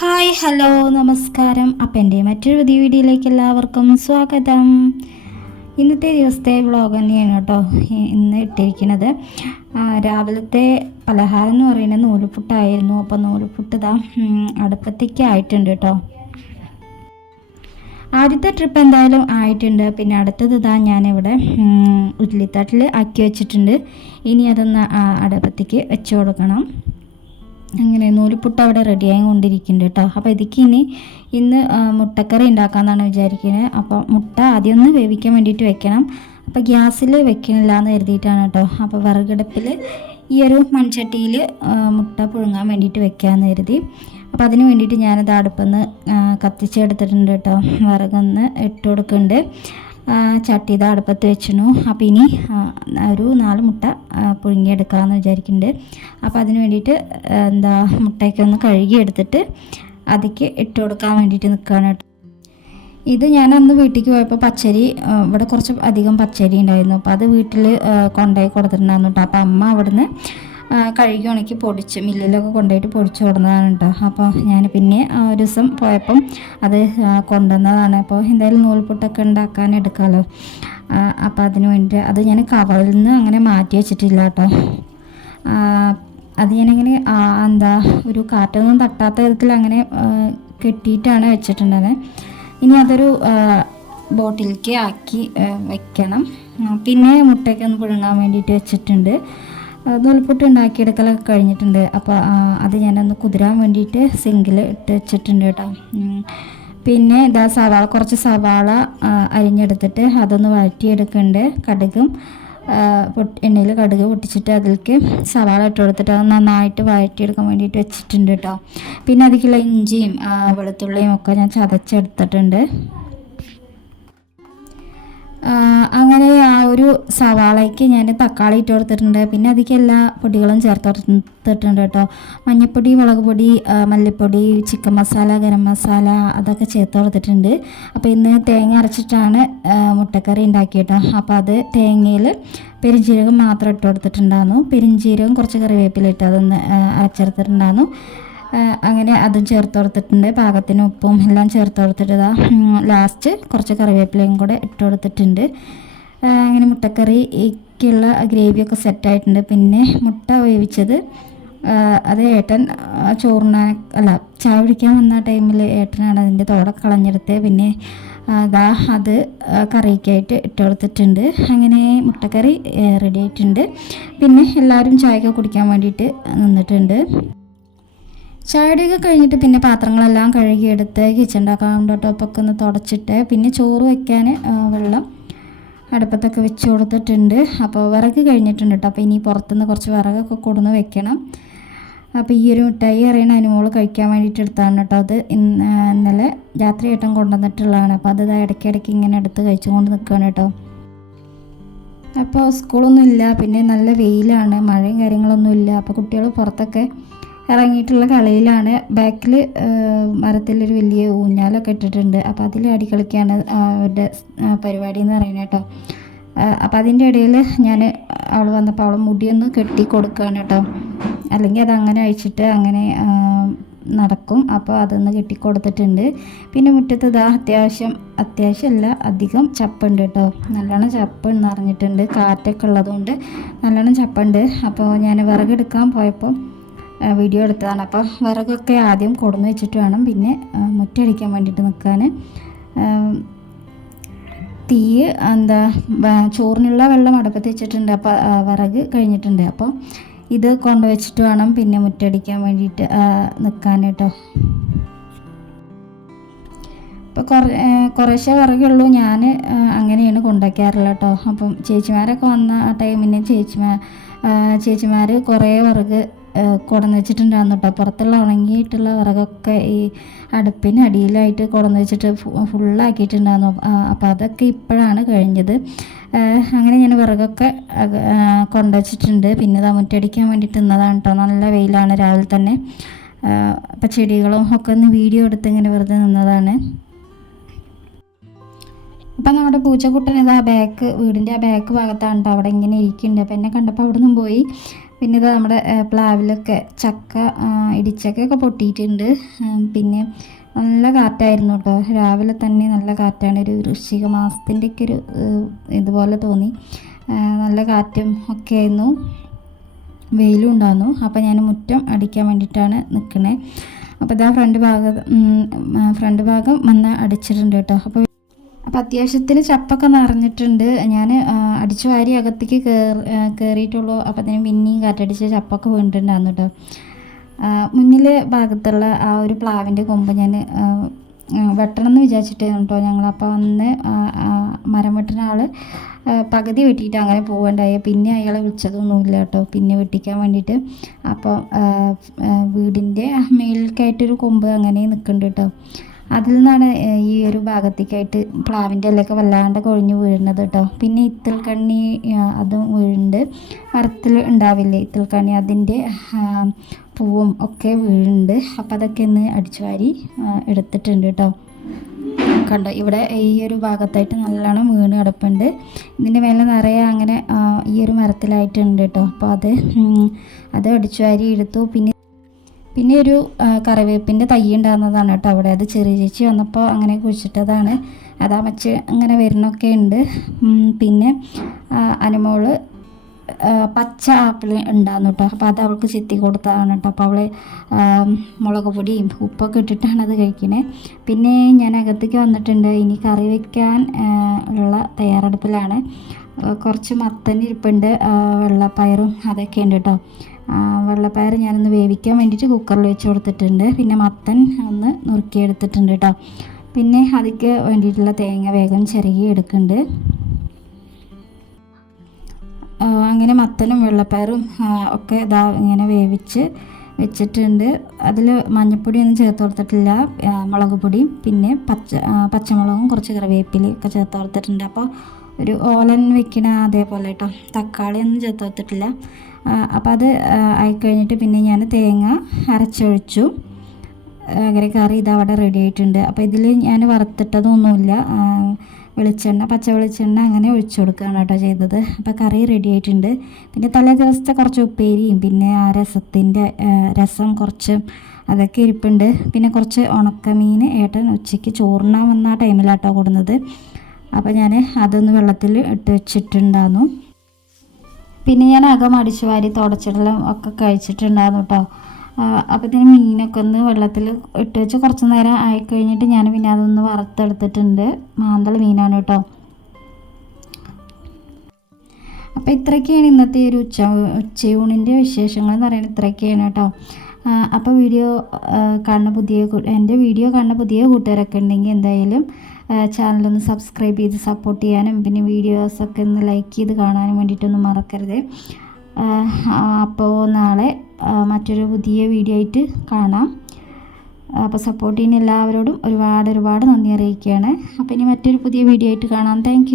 Hi hello നമസ്കാരം. അപ്പം എന്റെ മറ്റൊരു പുതിയ വീഡിയോയിലേക്ക് എല്ലാവർക്കും സ്വാഗതം. ഇന്നത്തെ ദിവസത്തെ വ്ളോഗ് തന്നെയാണ് കേട്ടോ ഇന്ന് ഇട്ടിരിക്കുന്നത്. രാവിലത്തെ പലഹാരം എന്ന് പറയുന്നത് നൂലുപുട്ടായിരുന്നു. അപ്പോൾ നൂലുപുട്ട് ഇതാ അടുപ്പത്തേക്ക് ആയിട്ടുണ്ട് കേട്ടോ. ആദ്യത്തെ ട്രിപ്പ് എന്തായാലും ആയിട്ടുണ്ട്. പിന്നെ അടുത്തത് ഇതാ ഞാനിവിടെ ഉരുളിത്തട്ടിൽ ആക്കി വെച്ചിട്ടുണ്ട്. ഇനി അതൊന്ന് അടുപ്പത്തേക്ക് വെച്ച് കൊടുക്കണം. അങ്ങനെ നൂലുപുട്ട് അവിടെ റെഡിയായി കൊണ്ടിരിക്കുന്നുണ്ട് കേട്ടോ അപ്പോൾ ഇതിക്ക് ഇനി ഇന്ന് മുട്ടക്കറി ഉണ്ടാക്കാമെന്നാണ് വിചാരിക്കുന്നത് അപ്പോൾ മുട്ട ആദ്യം ഒന്ന് വേവിക്കാൻ വേണ്ടിയിട്ട് വെക്കണം. അപ്പോൾ ഗ്യാസിൽ വെക്കണില്ല എന്ന് കരുതിയിട്ടാണ് കേട്ടോ അപ്പോൾ വിറകടുപ്പിൽ ഈ ഒരു മൺചട്ടിയിൽ മുട്ട പുഴുങ്ങാൻ വേണ്ടിയിട്ട് വെക്കാമെന്ന് കരുതി. അപ്പോൾ അതിന് വേണ്ടിയിട്ട് ഞാനത് അടുപ്പൊന്ന് കത്തിച്ചെടുത്തിട്ടുണ്ട് കേട്ടോ വിറകൊന്ന് ഇട്ട് കൊടുക്കുന്നുണ്ട്. ചട്ടി ഇത് അടുപ്പത്ത് വെച്ചിരുന്നു. അപ്പോൾ ഇനി ഒരു നാല് മുട്ട പുഴുങ്ങി പുഴുങ്ങിയെടുക്കാമെന്ന് വിചാരിക്കുന്നുണ്ട്. അപ്പോൾ അതിന് വേണ്ടിയിട്ട് എന്താ മുട്ടയൊക്കെ ഒന്ന് കഴുകി എടുത്തിട്ട് അതിക്ക് ഇട്ട് കൊടുക്കാൻ വേണ്ടിയിട്ട് നിൽക്കുകയാണ് കേട്ടോ. ഇത് ഞാൻ അന്ന് വീട്ടിലേക്ക് പോയപ്പോൾ പച്ചരി ഇവിടെ കുറച്ച് അധികം പച്ചരി ഉണ്ടായിരുന്നു. അപ്പോൾ അത് വീട്ടിൽ കൊണ്ടുപോയി കൊടുത്തിട്ടുണ്ടായിരുന്നു കേട്ടോ. അപ്പോൾ അമ്മ അവിടുന്ന് കഴുകി ഉണക്കി പൊടിച്ച് മില്ലിലൊക്കെ കൊണ്ടുപോയിട്ട് പൊടിച്ച് കൊടുന്നതാണ് കേട്ടോ അപ്പോൾ ഞാൻ പിന്നെ ഒരു ദിവസം പോയപ്പം അത് കൊണ്ടുവന്നതാണ്. അപ്പോൾ എന്തായാലും നൂൽപുട്ടൊക്കെ ഉണ്ടാക്കാൻ എടുക്കാമല്ലോ അപ്പോൾ അതിന് വേണ്ടി അത് ഞാൻ കവറിൽ നിന്ന് അങ്ങനെ മാറ്റി വെച്ചിട്ടില്ല കേട്ടോ അത് ഞാനിങ്ങനെ എന്താ ഒരു കാറ്റൊന്നും തട്ടാത്ത വിധത്തിൽ അങ്ങനെ കെട്ടിയിട്ടാണ് വെച്ചിട്ടുണ്ടത് ഇനി അതൊരു ബോട്ടിലേക്ക് ആക്കി വെക്കണം. പിന്നെ മുട്ടയ്ക്ക് ഒന്ന് പുഴുങ്ങാൻ വേണ്ടിയിട്ട് വെച്ചിട്ടുണ്ട്. നൂൽപുട്ട് ഉണ്ടാക്കിയെടുക്കലൊക്കെ കഴിഞ്ഞിട്ടുണ്ട്. അപ്പോൾ അത് ഞാനൊന്ന് കുതിരാൻ വേണ്ടിയിട്ട് സിങ്കിൽ ഇട്ട് വെച്ചിട്ടുണ്ട് കേട്ടോ. പിന്നെ ഇതാ സവാള കുറച്ച് സവാള അരിഞ്ഞെടുത്തിട്ട് അതൊന്ന് വഴറ്റിയെടുക്കുന്നുണ്ട് കടുകും. എണ്ണയിൽ കടുക് പൊട്ടിച്ചിട്ട് അതിലേക്ക് സവാള ഇട്ട് കൊടുത്തിട്ട് അത് നന്നായിട്ട് വഴറ്റിയെടുക്കാൻ വേണ്ടിയിട്ട് വെച്ചിട്ടുണ്ട് കേട്ടോ. പിന്നെ അതിലേക്കുള്ള ഇഞ്ചിയും വെളുത്തുള്ളിയും ഒക്കെ ഞാൻ ചതച്ചെടുത്തിട്ടുണ്ട്. ഒരു സവാളയ്ക്ക് ഞാൻ തക്കാളി ഇട്ട് കൊടുത്തിട്ടുണ്ട്. പിന്നെ അതിലേക്ക് എല്ലാ പൊടികളും ചേർത്ത് കൊടുത്തിട്ടുണ്ട് കേട്ടോ. മഞ്ഞൾപ്പൊടി മുളക് പൊടി മല്ലിപ്പൊടി ചിക്കൻ മസാല ഗരം മസാല അതൊക്കെ ചേർത്ത് കൊടുത്തിട്ടുണ്ട്. അപ്പോൾ ഇന്ന് തേങ്ങ അരച്ചിട്ടാണ് മുട്ടക്കറി ഉണ്ടാക്കിയിട്ടോ അപ്പോൾ അത് തേങ്ങയിൽ പെരിഞ്ജീരകം മാത്രം ഇട്ട് കൊടുത്തിട്ടുണ്ടായിരുന്നു. പെരിഞ്ജീരകം കുറച്ച് കറിവേപ്പില ഇട്ട് അതൊന്ന് അരച്ചെടുത്തിട്ടുണ്ടായിരുന്നു. അങ്ങനെ അതും ചേർത്ത് കൊടുത്തിട്ടുണ്ട്. പാകത്തിന് ഉപ്പും എല്ലാം ചേർത്ത് കൊടുത്തിട്ട് ലാസ്റ്റ് കുറച്ച് കറിവേപ്പിലയും കൂടെ ഇട്ട് കൊടുത്തിട്ടുണ്ട്. അങ്ങനെ മുട്ടക്കറിക്കുള്ള ഗ്രേവിയൊക്കെ സെറ്റായിട്ടുണ്ട് പിന്നെ മുട്ട വേവിച്ചത് അത് ഏട്ടൻ ആ, ചോറിനാൻ അല്ല ചായ കുടിക്കാൻ വന്ന ടൈമിൽ ഏട്ടനാണ് അതിന്റെ തോട കളഞ്ഞെടുത്ത് പിന്നെ അതാ അത് കറിക്കായിട്ട് ഇട്ട് കൊടുത്തിട്ടുണ്ട്. അങ്ങനെ മുട്ടക്കറി റെഡി ആയിട്ടുണ്ട്. പിന്നെ എല്ലാവരും ചായയൊക്കെ കുടിക്കാൻ വേണ്ടിയിട്ട് നിന്നിട്ടുണ്ട്. ചായയുടെയൊക്കെ കഴിഞ്ഞിട്ട് പിന്നെ പാത്രങ്ങളെല്ലാം കഴുകിയെടുത്ത് കിച്ചൺ കിച്ചന്റെ കൗണ്ടർ ഒന്ന് തുടച്ചിട്ട് പിന്നെ ചോറ് വയ്ക്കാൻ വെള്ളം അടുപ്പത്തൊക്കെ വെച്ച് കൊടുത്തിട്ടുണ്ട്. അപ്പോൾ വിറക് കഴിഞ്ഞിട്ടുണ്ട് കേട്ടോ. അപ്പോൾ ഇനി പുറത്തുനിന്ന് കുറച്ച് വിറകൊക്കെ കൊടുന്ന് വെക്കണം. അപ്പോൾ ഈ ഒരു മിഠായി അറിയണ അനുമോൾ കഴിക്കാൻ വേണ്ടിയിട്ട് എടുത്താണ് കേട്ടോ അത്. ഇന്ന് ഇന്നലെ രാത്രി ഏട്ടൻ കൊണ്ടുവന്നിട്ടുള്ളതാണ്. അപ്പോൾ അത് ഇടയ്ക്കിടയ്ക്ക് ഇങ്ങനെ എടുത്ത് കഴിച്ചുകൊണ്ട് നിൽക്കുകയാണ് കേട്ടോ. അപ്പോൾ സ്കൂളൊന്നും ഇല്ല. പിന്നെ നല്ല വെയിലാണ്. മഴയും കാര്യങ്ങളൊന്നും ഇല്ല. അപ്പോൾ കുട്ടികൾ പുറത്തൊക്കെ ഇറങ്ങിയിട്ടുള്ള കളിയിലാണ്. ബാക്കിൽ മരത്തിലൊരു വലിയ ഊഞ്ഞാലൊക്കെ ഇട്ടിട്ടുണ്ട്. അപ്പോൾ അതിൽ അടി കളിക്കുകയാണ് അവരുടെ പരിപാടി എന്ന് പറയുന്നത് കേട്ടോ. അപ്പോൾ അതിന്റെ ഇടയിൽ ഞാൻ അവൾ വന്നപ്പോൾ അവൾ മുടിയൊന്ന് കെട്ടി കൊടുക്കുകയാണ് കേട്ടോ. അല്ലെങ്കിൽ അത് അങ്ങനെ അഴിച്ചിട്ട് അങ്ങനെ നടക്കും. അപ്പോൾ അതൊന്ന് കെട്ടിക്കൊടുത്തിട്ടുണ്ട് പിന്നെ മുറ്റത്ത് ഇതാ അത്യാവശ്യം അത്യാവശ്യമല്ല അധികം ചപ്പുണ്ട് കേട്ടോ. നല്ലോണം ചപ്പ് നിറഞ്ഞിട്ടുണ്ട് കാറ്റൊക്കെ ഉള്ളതുകൊണ്ട് നല്ലോണം ചപ്പുണ്ട്. അപ്പോൾ ഞാൻ വിറകെടുക്കാൻ പോയപ്പോൾ വീഡിയോ എടുത്തതാണ്. അപ്പോൾ വിറകൊക്കെ ആദ്യം കൊടുന്ന് വെച്ചിട്ട് വേണം പിന്നെ മുറ്റടിക്കാൻ വേണ്ടിയിട്ട് നിൽക്കാൻ. തീ എന്താ ചോറിനുള്ള വെള്ളം അടുപ്പത്ത് വെച്ചിട്ടുണ്ട്. അപ്പോൾ വിറക് കഴിഞ്ഞിട്ടുണ്ട്. അപ്പോൾ ഇത് കൊണ്ടുവച്ചിട്ട് വേണം പിന്നെ മുറ്റടിക്കാൻ വേണ്ടിയിട്ട് നിൽക്കാൻ കേട്ടോ. ഇപ്പോൾ കുറേ കുറേശ്ശേ വിറകുള്ളൂ ഞാൻ അങ്ങനെയാണ് കൊണ്ടുവയ്ക്കാറുള്ളത് കേട്ടോ. അപ്പം ചേച്ചിമാരൊക്കെ വന്ന ആ ടൈമിന് ചേച്ചിമാർ ചേച്ചിമാർ കുറേ വിറക് കുടന്ന് വെച്ചിട്ടുണ്ടായിരുന്നു കേട്ടോ പുറത്തുള്ള ഉണങ്ങിയിട്ടുള്ള വിറകൊക്കെ ഈ അടുപ്പിന് അടിയിലായിട്ട് കുടന്ന് വെച്ചിട്ട് ഫുള്ളാക്കിയിട്ടുണ്ടായിരുന്നു. അപ്പോൾ അതൊക്കെ ഇപ്പോഴാണ് കഴിഞ്ഞത്. അങ്ങനെ ഞാൻ വിറകൊക്കെ കൊണ്ടുവച്ചിട്ടുണ്ട് പിന്നെ ഇതാ മുറ്റടിക്കാൻ വേണ്ടിയിട്ട് നിന്നതാണ് കേട്ടോ നല്ല വെയിലാണ് രാവിലെ തന്നെ. അപ്പം ചെടികളും ഒക്കെ ഒന്ന് വീഡിയോ എടുത്ത് ഇങ്ങനെ വെറുതെ നിന്നതാണ്. അപ്പം നമ്മുടെ പൂച്ചക്കുട്ടൻ ആ ബാക്ക് വീടിന്റെ ആ ബാക്ക് ഭാഗത്താണ് കേട്ടോ അവിടെ ഇങ്ങനെ ഇരിക്കുന്നുണ്ട്. അപ്പം എന്നെ കണ്ടപ്പോൾ അവിടെ നിന്നും പോയി. പിന്നെ ഇത് നമ്മുടെ പ്ലാവിലൊക്കെ ചക്ക ഇടിച്ചക്കൊക്കെ പൊട്ടിയിട്ടുണ്ട്. പിന്നെ നല്ല കാറ്റായിരുന്നു കേട്ടോ രാവിലെ തന്നെ നല്ല കാറ്റാണ്. ഒരു വൃശ്ചിക മാസത്തിന്റെയൊക്കെ ഒരു ഇതുപോലെ തോന്നി. നല്ല കാറ്റും ഒക്കെ ആയിരുന്നു വെയിലും ഉണ്ടായിരുന്നു. അപ്പോൾ ഞാൻ മുറ്റം അടിക്കാൻ വേണ്ടിയിട്ടാണ് നിൽക്കണേ അപ്പോൾ ഇതാ ഫ്രണ്ട് ഭാഗം ഫ്രണ്ട് ഭാഗം വന്ന് അടിച്ചിട്ടുണ്ട് കേട്ടോ അപ്പോൾ അപ്പോൾ അത്യാവശ്യത്തിന് ചപ്പൊക്കെ നിറഞ്ഞിട്ടുണ്ട്. ഞാൻ അടിച്ചു വാരി അകത്തേക്ക് കയറി കയറിയിട്ടുള്ളൂ അപ്പോൾ അതിന് പിന്നെയും കാറ്റടിച്ച് ചപ്പൊക്കെ വീണിട്ടുണ്ടായിരുന്നു കേട്ടോ മുന്നിലെ ഭാഗത്തുള്ള ആ ഒരു പ്ലാവിന്റെ കൊമ്പ് ഞാൻ വെട്ടണം എന്ന് വിചാരിച്ചിട്ടായിരുന്നു കേട്ടോ ഞങ്ങളപ്പോൾ വന്ന് മരം വെട്ടുന്ന ആൾ പകുതി വെട്ടിയിട്ട് അങ്ങനെ പോകണ്ടായി പിന്നെ അയാളെ വിളിച്ചതൊന്നുമില്ല കേട്ടോ പിന്നെ വെട്ടിക്കാൻ വേണ്ടിയിട്ട്. അപ്പോൾ വീടിന്റെ മേലിലേക്കായിട്ടൊരു കൊമ്പ് അങ്ങനെ നിൽക്കുന്നുണ്ട് കേട്ടോ അതിൽ നിന്നാണ് ഈ ഒരു ഭാഗത്തേക്കായിട്ട് പ്ലാവിന്റെ ഇലയൊക്കെ വല്ലാണ്ട് കൊഴിഞ്ഞ് വീഴുന്നത് കേട്ടോ. പിന്നെ ഇത്തൽക്കണ്ണി കണ്ണി അതും വീഴുന്നുണ്ട്. മരത്തിൽ ഉണ്ടാവില്ലേ ഇത്തൽക്കണ്ണി കണ്ണി അതിന്റെ പൂവും ഒക്കെ വീഴുന്നുണ്ട്. അപ്പോൾ അതൊക്കെ ഒന്ന് അടിച്ചു വാരി എടുത്തിട്ടുണ്ട് കേട്ടോ. കണ്ടോ ഇവിടെ ഈ ഒരു ഭാഗത്തായിട്ട് നല്ലോണം വീണ് കിടപ്പുണ്ട്. ഇതിന്റെ മേലെ നിറയെ അങ്ങനെ ഈ ഒരു മരത്തിലായിട്ടുണ്ട് കേട്ടോ. അപ്പോൾ അത് അത് അടിച്ചു വാരി എടുത്തു. പിന്നെ പിന്നെ ഒരു കറിവേപ്പിന്റെ തൈ ഉണ്ടാകുന്നതാണ് കേട്ടോ അവിടെ. അത് ചെറിയ ചേച്ചി വന്നപ്പോൾ അങ്ങനെ കുഴിച്ചിട്ടതാണ്. അതാ മച്ച് അങ്ങനെ വരുന്നൊക്കെ ഉണ്ട്. പിന്നെ അനുമോൾ പച്ച ആപ്പിൾ ഉണ്ടാകുന്നു കേട്ടോ. അപ്പോൾ അത് അവൾക്ക് ചെത്തി കൊടുത്തതാണ് കേട്ടോ. അപ്പോൾ അവൾ മുളക് പൊടിയും ഉപ്പൊക്കെ ഇട്ടിട്ടാണ് അത് കഴിക്കണേ. പിന്നെ ഞാൻ അകത്തേക്ക് വന്നിട്ടുണ്ട്. ഇനി കറി വയ്ക്കാൻ ഉള്ള തയ്യാറെടുപ്പിലാണ്. കുറച്ച് മത്തൻ ഇരിപ്പുണ്ട് വെള്ളപ്പയറും അതൊക്കെ ഉണ്ട് കേട്ടോ വെള്ളപ്പയർ ഞാനൊന്ന് വേവിക്കാൻ വേണ്ടിയിട്ട് കുക്കറിൽ വെച്ച് കൊടുത്തിട്ടുണ്ട്. പിന്നെ മത്തൻ ഒന്ന് നുറുക്കിയെടുത്തിട്ടുണ്ട് കേട്ടോ പിന്നെ അതിക്ക് വേണ്ടിയിട്ടുള്ള തേങ്ങ വേഗം ചിരകി എടുക്കുന്നുണ്ട്. അങ്ങനെ മത്തനും വെള്ളപ്പയറും ഒക്കെ ഇതാ ഇങ്ങനെ വേവിച്ച് വെച്ചിട്ടുണ്ട്. അതിൽ മഞ്ഞൾപ്പൊടിയൊന്നും ചേർത്ത് കൊടുത്തിട്ടില്ല. മുളക് പൊടിയും പിന്നെ പച്ച പച്ചമുളകും കുറച്ച് കറിവേപ്പിലയും ഒക്കെ ചേർത്ത് കൊടുത്തിട്ടുണ്ട്. അപ്പോൾ ഒരു ഓലൻ വെക്കണ അതേപോലെ കേട്ടോ തക്കാളി ഒന്നും ചേർത്ത് കൊടുത്തിട്ടില്ല അപ്പോൾ അത് ആയി ആയിക്കഴിഞ്ഞിട്ട് പിന്നെ ഞാൻ തേങ്ങ അരച്ചൊഴിച്ചു. അങ്ങനെ കറി ഇത് അവിടെ റെഡി ആയിട്ടുണ്ട്. അപ്പോൾ ഇതിൽ ഞാൻ വറുത്തിട്ടതൊന്നുമില്ല. വെളിച്ചെണ്ണ പച്ച വെളിച്ചെണ്ണ അങ്ങനെ ഒഴിച്ചു കൊടുക്കുകയാണ് കേട്ടോ ചെയ്തത്. അപ്പോൾ കറി റെഡി ആയിട്ടുണ്ട്. പിന്നെ തലേ ദിവസത്തെ കുറച്ച് ഉപ്പേരിയും പിന്നെ ആ രസത്തിന്റെ രസം കുറച്ച് അതൊക്കെ ഇരിപ്പുണ്ട്. പിന്നെ കുറച്ച് ഉണക്കമീൻ ഏട്ടൻ ഉച്ചയ്ക്ക് ചോറിനാൻ വന്ന ആ ടൈമിലാട്ടോ കൊടുന്നത്. അപ്പോൾ ഞാൻ അതൊന്ന് വെള്ളത്തിൽ ഇട്ട് വെച്ചിട്ടുണ്ടായിരുന്നു പിന്നെ ഞാൻ അകം അടിച്ചു വാരി തുടച്ചിടലും ഒക്കെ കഴിച്ചിട്ടുണ്ടായിരുന്നു കേട്ടോ അപ്പോൾ ഇതിന് മീനൊക്കെ ഒന്ന് വെള്ളത്തിൽ ഇട്ട് വെച്ച് കുറച്ച് നേരം ആയി കഴിഞ്ഞിട്ട് ഞാൻ പിന്നെ അതൊന്ന് വറുത്തെടുത്തിട്ടുണ്ട്. മാന്തൾ മീനാണ് കേട്ടോ അപ്പോൾ ഇത്രയൊക്കെയാണ് ഇന്നത്തെ ഒരു ഉച്ച ഉച്ചയൂണിന്റെ വിശേഷങ്ങൾ എന്ന് പറയുന്നത് ഇത്രയൊക്കെയാണ് കേട്ടോ അപ്പോൾ വീഡിയോ കാണുന്ന പുതിയ എന്റെ വീഡിയോ കാണുന്ന പുതിയ കൂട്ടുകാരൊക്കെ ഉണ്ടെങ്കിൽ എന്തായാലും ചാനലൊന്ന് സബ്സ്ക്രൈബ് ചെയ്ത് സപ്പോർട്ട് ചെയ്യാനും പിന്നെ വീഡിയോസൊക്കെ ഒന്ന് ലൈക്ക് ചെയ്ത് കാണാനും വേണ്ടിയിട്ടൊന്നും മറക്കരുത്. അപ്പോൾ നാളെ മറ്റൊരു പുതിയ വീഡിയോ ആയിട്ട് കാണാം. അപ്പോൾ സപ്പോർട്ട് ചെയ്യുന്ന എല്ലാവരോടും ഒരുപാട് ഒരുപാട് നന്ദി അറിയിക്കുകയാണ്. അപ്പോൾ ഇനി മറ്റൊരു പുതിയ വീഡിയോ ആയിട്ട് കാണാം. താങ്ക്